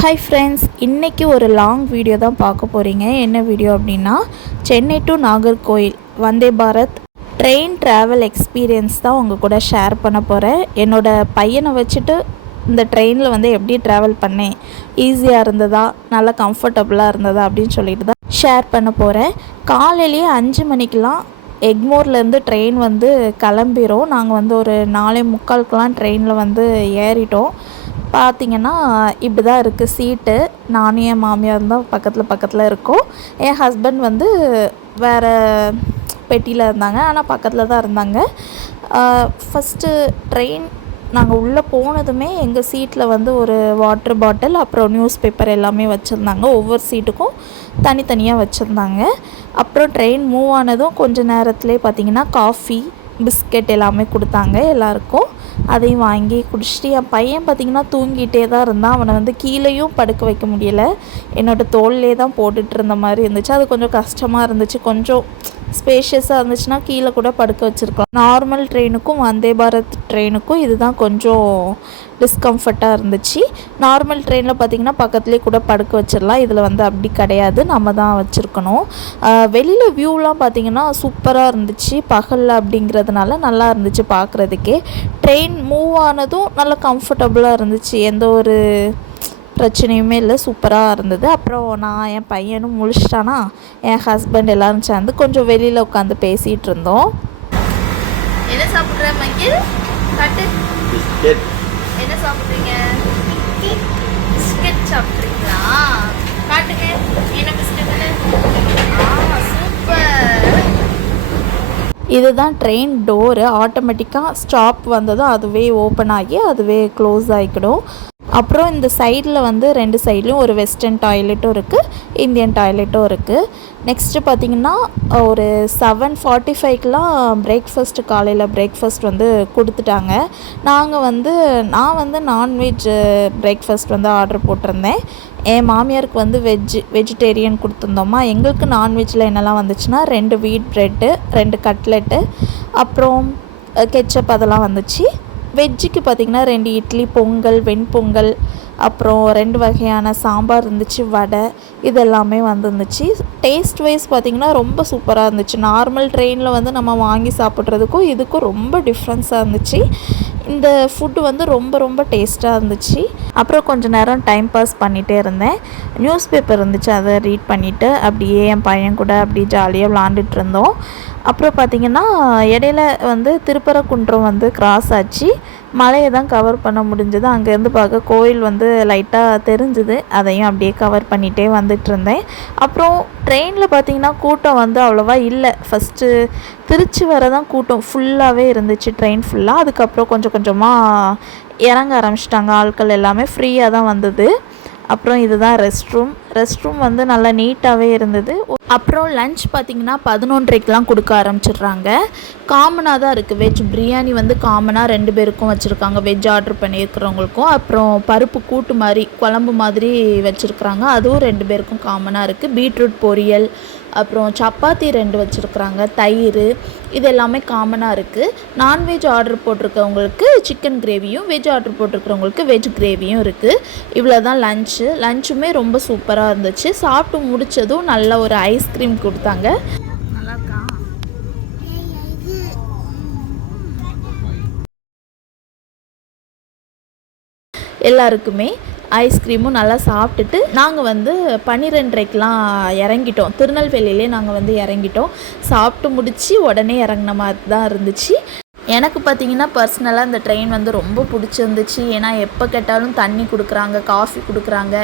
Hi friends இன்றைக்கி ஒரு long video தான் பார்க்க போகிறீங்க என்ன வீடியோ அப்படின்னா Chennai to Nagercoil Vande Bharat train travel experience தான் உங்கள் கூட ஷேர் பண்ண போகிறேன் என்னோடய பையனை வச்சுட்டு இந்த ட்ரெயினில் வந்து எப்படி ட்ராவல் பண்ணேன்? ஈஸியாக இருந்ததா? நல்லா கம்ஃபர்டபுளாக இருந்ததா? அப்படின்னு சொல்லிட்டு தான் ஷேர் பண்ண போகிறேன் காலையிலேயே அஞ்சு மணிக்கெலாம் எக்மோர்லேருந்து ட்ரெயின் வந்து கிளம்பிரும். நாங்கள் வந்து ஒரு நாலே முக்காலுக்கெலாம் ட்ரெயினில் வந்து ஏறிட்டோம். பார்த்தீங்கன்னா இப்படி தான் இருக்குது சீட்டு நானும் என் மாமியார் தான் பக்கத்தில் பக்கத்தில் இருக்கோம். என் ஹஸ்பண்ட் வந்து வேறு பெட்டியில் இருந்தாங்க. ஆனால் பக்கத்தில் தான் இருந்தாங்க. ஃபஸ்ட்டு ட்ரெயின் நாங்கள் உள்ளே போனதுமே எங்கள் சீட்டில் வந்து ஒரு வாட்டர் பாட்டில் அப்புறம் நியூஸ் பேப்பர் எல்லாமே வச்சுருந்தாங்க. ஒவ்வொரு சீட்டுக்கும் தனித்தனியாக வச்சுருந்தாங்க. அப்புறம் ட்ரெயின் மூவ் ஆனதும் கொஞ்சம் நேரத்துலேயே பார்த்திங்கன்னா காஃபி பிஸ்கெட் எல்லாமே கொடுத்தாங்க எல்லாருக்கும். அதையும் வாங்கி குடிச்சிட்டு என் பையன் பார்த்திங்கன்னா தூங்கிட்டே தான் இருந்தான். அவனை வந்து கீழேயும் படுக்க வைக்க முடியலை. என்னோடய தோல்லே தான் போட்டுட்டு இருந்த மாதிரி இருந்துச்சு. அது கொஞ்சம் கஷ்டமாக இருந்துச்சு. கொஞ்சம் ஸ்பேஷியஸாக இருந்துச்சுன்னா கீழே கூட படுக்க வச்சுருக்கலாம். நார்மல் ட்ரெயினுக்கும் வந்தே பாரத் ட்ரெயினுக்கும் இதுதான் கொஞ்சம் டிஸ்கம்ஃபர்ட்டாக இருந்துச்சு. நார்மல் ட்ரெயினில் பார்த்திங்கன்னா பக்கத்துலேயே கூட படுக்க வச்சிடலாம் இதில் வந்து அப்படி கிடையாது. நம்ம தான் வச்சுருக்கணும். வெளியில் வியூலாம் பார்த்திங்கன்னா சூப்பராக இருந்துச்சு. பகலில் அப்படிங்கிறதுனால நல்லா இருந்துச்சு பார்க்குறதுக்கே ட்ரெயின் மூவ் ஆனதும் நல்லா கம்ஃபர்டபுளாக இருந்துச்சு. எந்த ஒரு பிரச்சனையுமே இல்லை. சூப்பராக இருந்தது. அப்புறம் நான் என் பையனும் முழிச்சிட்டானா. என் ஹஸ்பண்ட் எல்லோரும் சேர்ந்து கொஞ்சம் வெளியில் உட்காந்து பேசிகிட்டு இருந்தோம். என்ன சாப்பிட்ற காட்டு என்ன சாப்பிட்றீங்க? பிஸ்கட் சாப்பிட்றீங்களா? காட்டுங்க. என்ன பிஸ்கெட் சூப்பர். இதுதான் ட்ரெயின் டோரு. ஆட்டோமேட்டிக்காக ஸ்டாப் வந்ததும் அதுவே ஓப்பன் ஆகி அதுவே க்ளோஸ் ஆகிக்கிடும். அப்புறம் இந்த சைடில் வந்து ரெண்டு சைட்லேயும் ஒரு வெஸ்டர்ன் டாய்லெட்டும் இருக்குது இந்தியன் டாய்லெட்டும் இருக்குது நெக்ஸ்ட்டு பார்த்திங்கன்னா ஒரு செவன் ஃபார்ட்டி ஃபைவ்க்கெலாம் பிரேக்ஃபாஸ்ட்டு காலையில் பிரேக்ஃபாஸ்ட் வந்து கொடுத்துட்டாங்க. நாங்கள் வந்து நான் வந்து நான்வெஜ் பிரேக்ஃபாஸ்ட் வந்து ஆர்டர் போட்டிருந்தேன். என் மாமியாருக்கு வந்து வெஜ்ஜு வெஜிடேரியன் கொடுத்துருந்தோமா? எங்களுக்கு நான்வெஜ்ஜில் என்னெல்லாம் வந்துச்சுன்னா ரெண்டு வீட் ப்ரெட்டு ரெண்டு கட்லெட்டு அப்புறம் கெச்சப் அதெல்லாம் வந்துச்சு. வெஜ்ஜுக்கு பார்த்திங்கன்னா ரெண்டு இட்லி பொங்கல் வெண்பொங்கல் அப்புறம் ரெண்டு வகையான சாம்பார் இருந்துச்சு வடை. இதெல்லாமே வந்துருந்துச்சு. டேஸ்ட் வைஸ் பார்த்திங்கன்னா ரொம்ப சூப்பராக இருந்துச்சு. நார்மல் ட்ரெயினில் வந்து நம்ம வாங்கி சாப்பிட்றதுக்கும் இதுக்கும் ரொம்ப டிஃப்ரென்ஸாக இருந்துச்சு. இந்த ஃபுட்டு வந்து ரொம்ப ரொம்ப டேஸ்ட்டாக இருந்துச்சு. அப்புறம் கொஞ்சம் நேரம் டைம் பாஸ் பண்ணிகிட்டே இருந்தேன். நியூஸ் பேப்பர் இருந்துச்சு அதை ரீட் பண்ணிவிட்டு அப்படியே என் பையன் கூட அப்படியே ஜாலியாக விளாண்டுட்டு இருந்தோம். அப்புறம் பார்த்திங்கன்னா இடையில வந்து திருப்பரக்குன்றம் வந்து கிராஸ் ஆச்சு. மலையை தான் கவர் பண்ண முடிஞ்சது. அங்கேருந்து பார்க்க கோயில் வந்து லைட்டாக தெரிஞ்சுது. அதையும் அப்படியே கவர் பண்ணிகிட்டே வந்துட்டு இருந்தேன் அப்புறம் ட்ரெயினில் பார்த்திங்கன்னா கூட்டம் வந்து அவ்வளோவா இல்லை. ஃபஸ்ட்டு திருச்சி வர தான் கூட்டம் ஃபுல்லாகவே இருந்துச்சு ட்ரெயின் ஃபுல்லாக அதுக்கப்புறம் கொஞ்சம் கொஞ்சமாக இறங்க ஆரம்பிச்சிட்டாங்க. ஆட்கள் எல்லாமே ஃப்ரீயாக தான் வந்தது. அப்புறம் இதுதான் ரெஸ்ட் ரூம் ரெஸ்ட் ரூம் வந்து நல்லா நீட்டாகவே இருந்தது. அப்புறம் லஞ்ச் பார்த்திங்கன்னா பதினொன்றைக்கெலாம் கொடுக்க ஆரம்பிச்சிடுறாங்க. காமனாக தான் இருக்குது வெஜ் பிரியாணி வந்து காமனாக ரெண்டு பேருக்கும் வச்சுருக்காங்க. வெஜ் ஆர்டர் பண்ணியிருக்கிறவங்களுக்கும். அப்புறம் பருப்பு கூட்டு மாதிரி குழம்பு மாதிரி வச்சுருக்குறாங்க. அதுவும் ரெண்டு பேருக்கும் காமனாக இருக்குது பீட்ரூட் பொரியல் அப்புறம் சப்பாத்தி ரெண்டு வச்சுருக்குறாங்க. தயிர் இது எல்லாமே காமனாக இருக்குது நான்வெஜ் ஆர்டர் போட்டிருக்கவங்களுக்கு சிக்கன் கிரேவியும் வெஜ் ஆர்டர் போட்டிருக்கிறவங்களுக்கு வெஜ் கிரேவியும் இருக்குது இவ்வளோ தான் லஞ்சு. லஞ்சுமே ரொம்ப சூப்பராக இருந்துச்சு. சாப்பிட்டு முடித்ததும் நல்ல ஒரு ஐஸ்கிரீம் கொடுத்தாங்க. எல்லாருக்குமே ஐஸ்கிரீமும் நல்லா சாப்பிட்டுட்டு நாங்கள் வந்து பன்னிரெண்டரைக்கெலாம் இறங்கிட்டோம். திருநெல்வேலியிலே நாங்கள் வந்து இறங்கிட்டோம். சாப்பிட்டு முடித்து உடனே இறங்கின மாதிரி தான் இருந்துச்சு. எனக்கு பார்த்தீங்கன்னா பர்சனலாக இந்த ட்ரெயின் வந்து ரொம்ப பிடிச்சிருந்துச்சு. ஏன்னா எப்போ கேட்டாலும் தண்ணி கொடுக்குறாங்க காஃபி கொடுக்குறாங்க.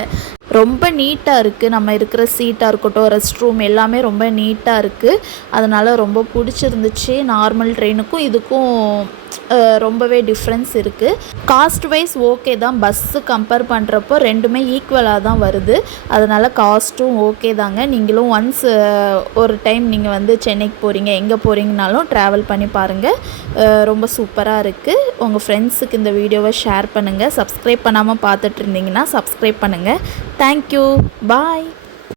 ரொம்ப நீட்டாக இருக்குது நம்ம இருக்கிற சீட்டாக இருக்கட்டும் ரெஸ்ட் ரூம் எல்லாமே ரொம்ப நீட்டாக இருக்குது அதனால் ரொம்ப பிடிச்சிருந்துச்சு. நார்மல் ட்ரெயினுக்கும் இதுக்கும் ரொம்பவே டிஃப்ரென்ஸ் இருக்குது காஸ்ட் வைஸ் ஓகே தான். பஸ்ஸு கம்பேர் பண்ணுறப்போ ரெண்டுமே ஈக்குவலாக தான் வருது. அதனால் காஸ்ட்டும் ஓகே தாங்க. நீங்களும் ஒன்ஸ் ஒரு டைம் நீங்கள் வந்து சென்னைக்கு போகிறீங்க எங்கே போகிறீங்கனாலும் ட்ராவல் பண்ணி பாருங்கள் ரொம்ப சூப்பராக இருக்குது உங்கள் ஃப்ரெண்ட்ஸுக்கு இந்த வீடியோவை ஷேர் பண்ணுங்கள் சப்ஸ்கிரைப் பண்ணாமல் பார்த்துட்டு இருந்தீங்கன்னா சப்ஸ்கிரைப் பண்ணுங்கள் தேங்க்யூ பாய்